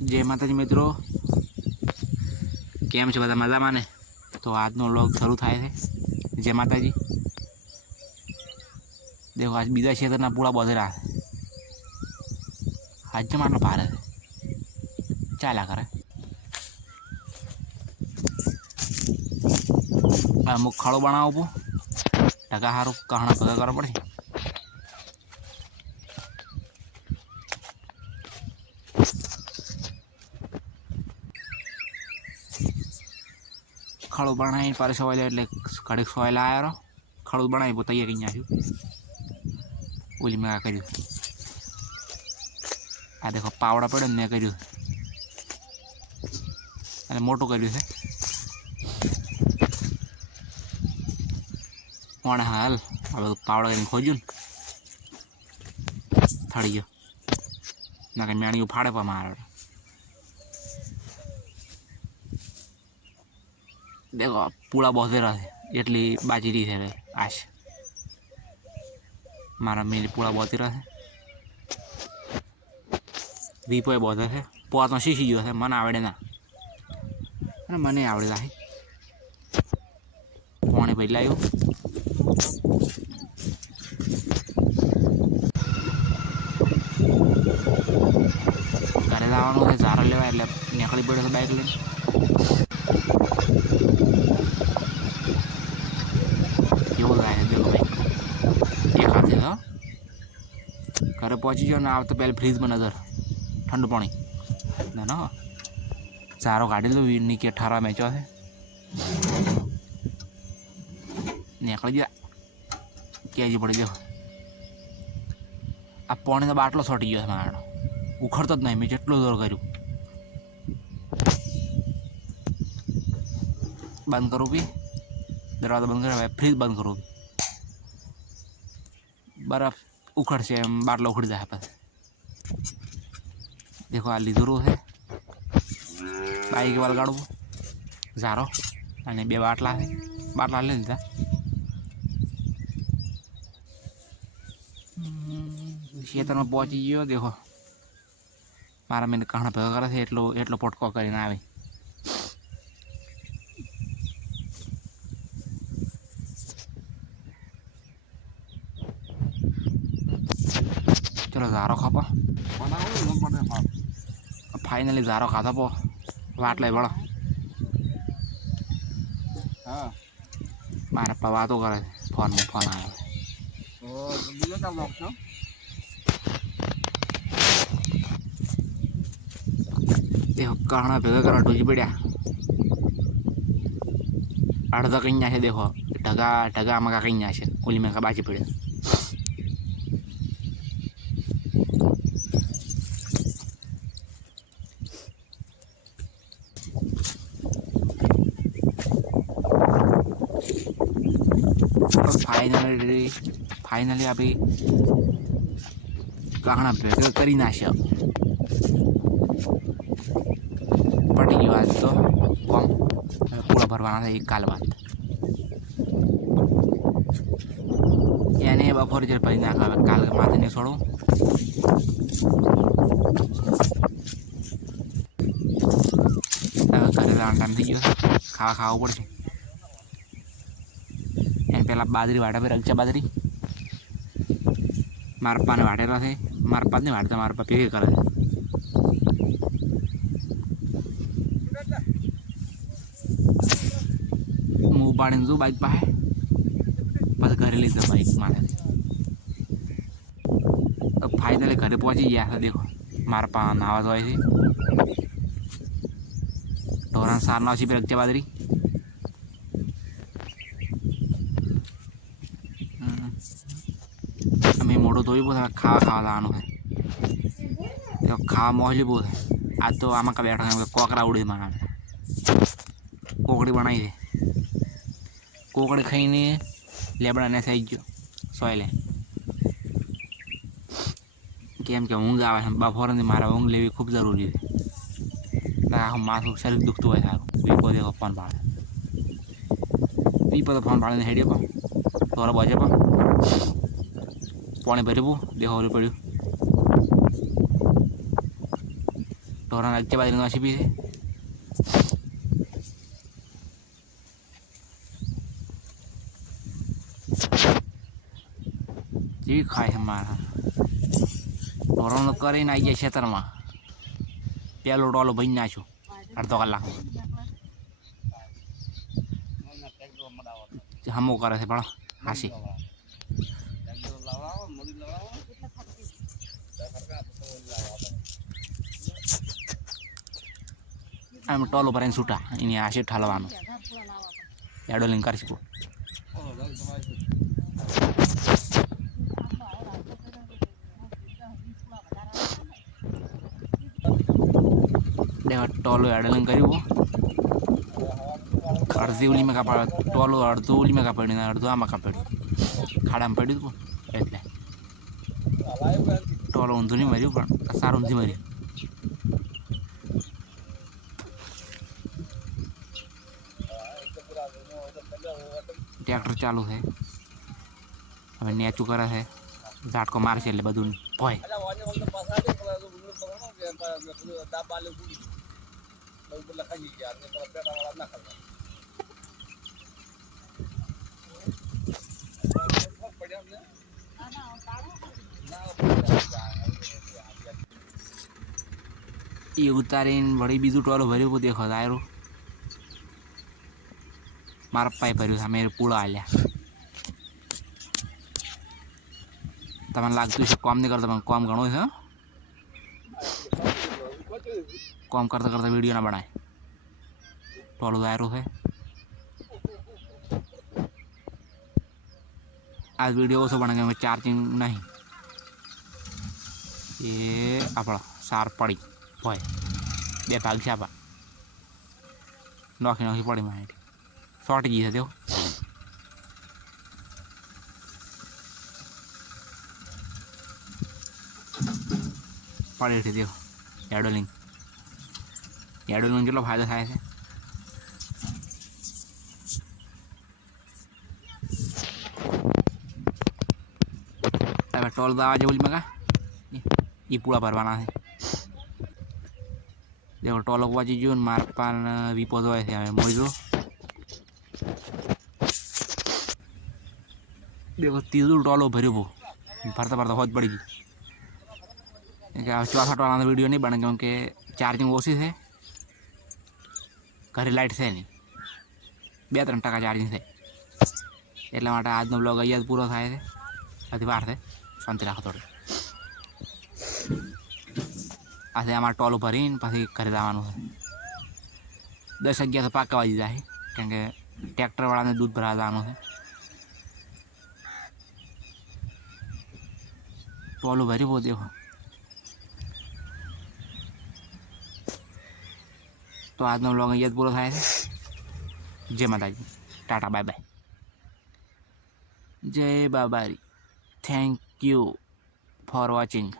जय माताजी मित्रों, केम छे बधा मजामां ने। तो आजनो व्लॉग शुरू थाय छे। जय माताजी। देखो आज बीजा क्षेत्रना पूरा बधेरा आज जमानो भारे चाल्या करे। अमुक खड़ो बनावो टका हारू कहना भेगा करवा पड़े। खड़ो बनाई पर सवाल એટલે ઘડીક સોય લાયા રો ખડો બનાવી પો તૈયાર કરી નાખ્યું। ઓલી મેં આ કર્યું આ देखो પાવડા પડે ને મેં કર્યું અને મોટું કર્યું છે કોણ હાલ હવે પાવડા કરીને ખોજ્યું ને થડી ગયો ના કે મેણીઓ ફાડે પા મારે। देखो पूरा बहुत रहे एटली बाजी रही है आश मारा मेरी पूरा बहुत रहे दीपो बहुत है पोत में शीशी जो है मन आवड़े ना मने आवड़े है पानी पहले आयो घरे जवानुं है झारा लेवा एटले निकली पड़े तो बाइक लईने घरे पहुंची जाओ ना तो पहले फ्रीज में नजर ठंडू पानी ना ना चारो काढ़ी लो नीचे 18 मैचो है निकल जा केजी पड़ी जाओ। आ पानी तो बाटलो छोटी गयो मारो उखड़तो ज नहीं मैं जेटलो जोर कर्યું बंद करो भी दरवाजा बंद कर फ्रीज बंद करो भी बर्फ उखड़ से बाटलो उखड़ी जाए पास। देखो आ लीधुं है बाइक वाल गाड़ू झारो अने बे बाटला है बाटला लई लीधा खेतर में पहुंची गयो। देखो मारा मैंने कहना भेगा करे थे एटलो एटलो पटको करीने आवी चलो झारो खापो फाइनली झारो खाता पो वाट लई बड़ो मारा पा वातो करे फोन में फोन आयो देखो कहना भेगा करा डूजी पड़ा अर्धा कहीं है। देखो ढगा ढगा मगा कहीं है ओली में का बाजी पड़े फाइनली अभी कहना भेगा करी नाश्या पटी गयो आज तो कम पूरा भरवाना था एक काल बाद यानी बपोर जर पड़ी नाखा काल के माथे नहीं छोड़ू घरे जवानो टाइम थी गयो खावा खावा पड़े पहला बाजरी वाटा पे रखा बाजरी मारपा ने वाटेला थे मारपा नहीं वाटता मारपा पे करे मुँह पाड़ी जो बाइक पाए बस घरे लीधा बाइक मारे अब फाइनली घरे पहुंची गया था। देखो मारपा नावा धोई थी ढोरा सार नाची पे रखा बाजरी मोटो तो बहुत है खावा खावा लानो है तो खावा मोहली बहुत है आज तो आमा का बैठा है कोकरा उड़ी मारा कोकड़ी बनाई थी कोकड़ी खाई नहीं लेबड़ा ने सही जो सोयले केम के ऊँग आवे है बपोर ने मारा ऊँग लेवी खूब जरूरी है ना हम मासू शरीर दुखतो है सारू वीपो देखो फोन पाड़े वीपो तो फोन पाड़े ने हेडियो पा थोड़ा बजे पा पानी भरबू देखो पड़ू ઢોરણ અગિયાર બાજરીનું નસીબી છે. જેવી ખાય છે મારા ઢોરણ કરીને આવી જાય ખેતરમાં. પેલો ટોલો ભરી નાખ્યો અડધો કલાક હમો કરે છે પણ હાસી આમ ટોલો ભરીને છૂટા એની હાસી ઠાલવાનું એડોલિંગ કરીશું. ટોલો એડલિંગ કર્યું અડધી ઉલીમાં કાપડ ટોલો અડધું ઉલીમાં કાપડ્યું અડધું આમાં કાપડ્યું ખાડામાં પડ્યું હતું એટલે ટોલો ઊંધું નહીં મર્યું પણ સારું ઊંધી મર્યું. ટ્રેક્ટર ચાલુ છે હવે નેચું કરે છે ઝાટકો મારશે એટલે બધું ભય. એ ઉતારીને વળી બીજું ટોલું ભર્યું દેખો તારું મારા પપ્પાએ ભર્યું સામે પૂળા હાલ્યા. તમને લાગતું છે કોમ નહીં કરતો પણ કોમ ઘણું છે. કોમ કરતાં કરતાં વિડીયો ના બનાય. ટોલું તારું છે આ વિડીયો ઓછો બને કેમ ચાર્જિંગ નહીં. એ આપણો સાર પડી ભય બે ભાગ છે આપા નોખી નોખી પડી માહિતી શોર્ટ ગઈ છે તેઓ. પડી ઉઠી તેઓ એડોલિંગ કેટલો ફાયદો થાય છે. તમે ટોલ દાવા જેવું મગા એ પૂળા ભરવાના છે. દેખો ટોલો પહોંચી ગયો ને મારા પાન વીપો હોય છે હવે મોજો. દેખો ત્રીજું ટોલો ભર્યો ભરતા ભરતા હોજ પડી ગઈ. કે ચોથા ટોલાનો વિડીયો નહીં બને કેમ કે ચાર્જિંગ ઓછી છે ઘરે લાઇટ છે નહીં 2-3% ચાર્જિંગ છે એટલા માટે આજનો બ્લોગ અહીંયા જ પૂરો થાય છે. હજી વાર છે શાંતિ રાખો થોડી. આજે અમારે ટોલું ભરીને પછી ઘરે જવાનું છે. 10-11 તો પાકવા જ જાય કેમ કે ટ્રેક્ટરવાળાને દૂધ ભરાવા જવાનું છે. ટોલું ભરી બહુ દેખો. તો આજનો બ્લોગ અહીંયા જ પૂરો થાય છે. જય માતાજી ટાટા બાય બાય જય બાબારી. Thank you for watching.